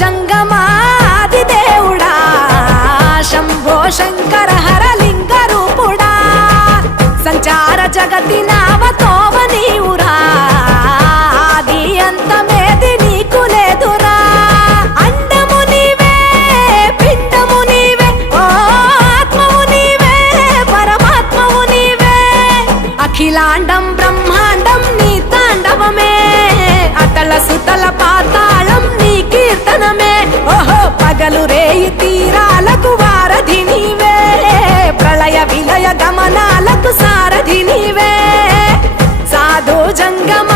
జంగమాది దేవుడా శంభో శంకర హరలింగ రూపుడా సంచార జగతి నావతోవ నీవురా ఆది అంతమేది నీకు లేదురా అండము నీవే పిండము నీవే ఓ ఆత్మవు నీవే పరమాత్మవు నీవే అఖిలాండం బ్రహ్మాండం నీ తాండవమే అతల సుతల పాతాళం నీ కీర్తనమే ఓహో పగలు రేయి తీరాలకు వారధి నీవే ప్రళయ విలయ గమనాలకు సారథి నీవే సాధు జంగమ